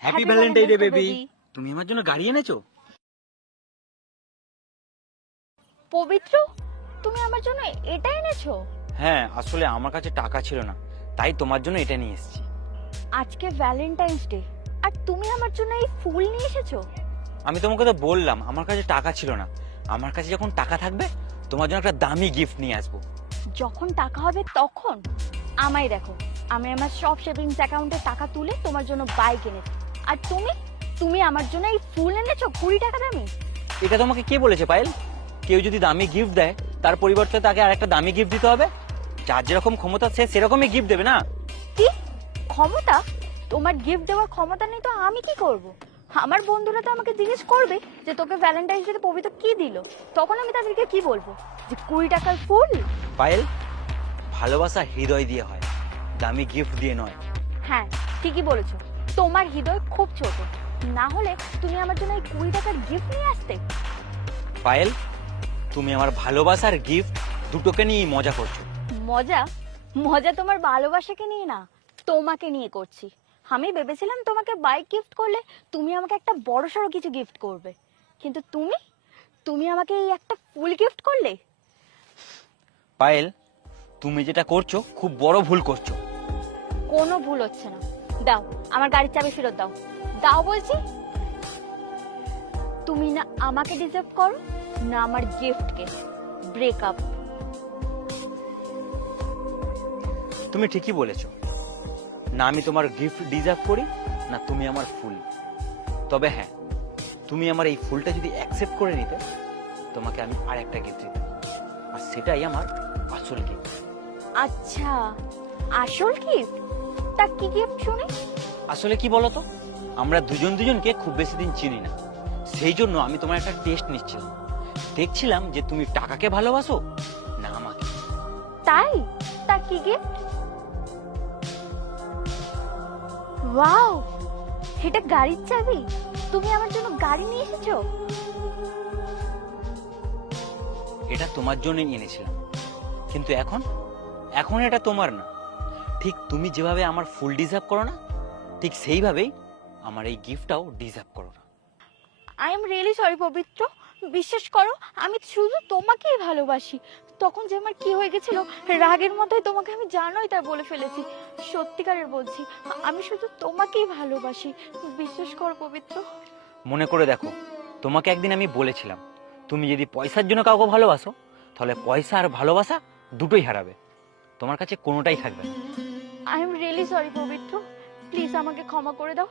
Happy Valentine day baby. তুমি আমার জন্য গাড়ি এনেছো? পবিত্র, তুমি আমার জন্য এটা এনেছো? হ্যাঁ, আসলে আমার কাছে টাকা ছিল না, তাই তোমার জন্য এটা নিয়ে এসেছি। আজকে ভ্যালেন্টাইন্স ডে আর তুমি আমার জন্য এই ফুল নিয়ে এসেছো? আমি তোমাকে তো বললাম আমার কাছে টাকা ছিল না, আমার কাছে যখন টাকা থাকবে তোমার জন্য একটা দামি গিফট নিয়ে আসবো। যখন টাকা হবে তখন আমায় দেখো, আমি আমার সব সেভিংস অ্যাকাউন্টে টাকা তুলে তোমার জন্য বাইক এনেছি। আর তুমি তুমি আমার জন্য এই ফুল এনেছো 20 টাকা দামি। এটা তোমাকে কে বলেছে পায়েল? কেউ যদি দামি গিফট দেয় তার পরিবর্তে তাকে আরেকটা দামি গিফট দিতে হবে। যার যেরকম ক্ষমতা সে সেরকমই গিফট দেবে না। কি ক্ষমতা? তোমার গিফট দেওয়ার ক্ষমতা নেই তো আমি কি করব? আমার বন্ধুরা তো আমাকে জিজ্ঞেস করবে যে তোকে ভ্যালেন্টাইন্স ডে পবিত্র কি দিল, তখন আমি তাদেরকে কি বলবো? যে 20 টাকার ফুল? পায়েল, ভালোবাসা হৃদয় দিয়ে হয়, দামি গিফট দিয়ে নয়। হ্যাঁ, ঠিকই বলেছো। তোমার হৃদয় খুব ছোট, না হলে তুমি আমার জন্য এই 20 টাকার গিফট নিয়ে আসতে। পায়েল, তুমি আমার ভালোবাসার গিফট দুটোকে নিয়ে মজা করছো। মজা? মজা তোমার ভালোবাসাকে নিয়ে না, তোমাকে নিয়ে করছি। আমি ভেবেছিলাম তোমাকে বাইক গিফট করলে তুমি আমাকে একটা বড়সড় কিছু গিফট করবে, কিন্তু তুমি তুমি আমাকে এই একটা ফুল গিফট করলে। পায়েল, তুমি যেটা করছো খুব বড় ভুল করছো। কোনো ভুল হচ্ছে না। দাও আমার গাড়ির চাবি ফেরত দাও। দাও বলছি। তুমি না আমাকে ডিজার্ভ করো, না আমার গিফটকে। ব্রেকআপ। তুমি ঠিকই বলেছো, না আমি তোমার গিফট ডিজার্ভ করি, না তুমি আমার ফুল। তবে হ্যাঁ, তুমি আমার এই ফুলটা যদি অ্যাকসেপ্ট করে নিতে, তোমাকে আমি আর একটা গিফট দিতাম, আর সেটাই আমার আসল গিফট। আচ্ছা, আসল গিফট? তা কি গিফট শুনি? আসলে কি বলতো, আমরা দুজন দুজনকে খুব বেশি দিন চিনি না, সেই জন্য আমি তোমার একটা টেস্ট নিচ্ছিলাম। দেখছিলাম যে তুমি টাকাকে ভালোবাসো না আমাকে। তাই? তা কি গিফট? ওয়াও, এটা গাড়ির চাবি। তুমি আমার জন্য গাড়ি নিয়ে এসেছো? এটা তোমার জন্যই এনেছিলাম, কিন্তু এখন এখন এটা তোমার না। ঠিক তুমি যেভাবে আমার ফুল ডিজার্ভ করো না, ঠিক সেইভাবেই আমার এই গিফটটাও ডিজার্ভ করো না। আই এম রিয়েলি সরি পবিত্র। বিশ্বাস করো, আমি শুধু তোমাকেই ভালোবাসি। তখন যে আমার কি হয়ে গেছিল, রাগের মধ্যে তোমাকে আমি জানোই তাই বলে ফেলেছি। সত্যিকারের বলছি, আমি শুধু তোমাকেই ভালোবাসি। বিশ্বাস করো পবিত্র। মনে করে দেখো, তোমাকে একদিন আমি বলেছিলাম তুমি যদি পয়সার জন্য কাউকে ভালোবাসো, তাহলে পয়সা আর ভালোবাসা দুটোই হারাবে, তোমার কাছে কোনোটাই থাকবে না। আই এম রিয়েলি সরি পবিত্র। প্লিজ আমাকে ক্ষমা করে দাও।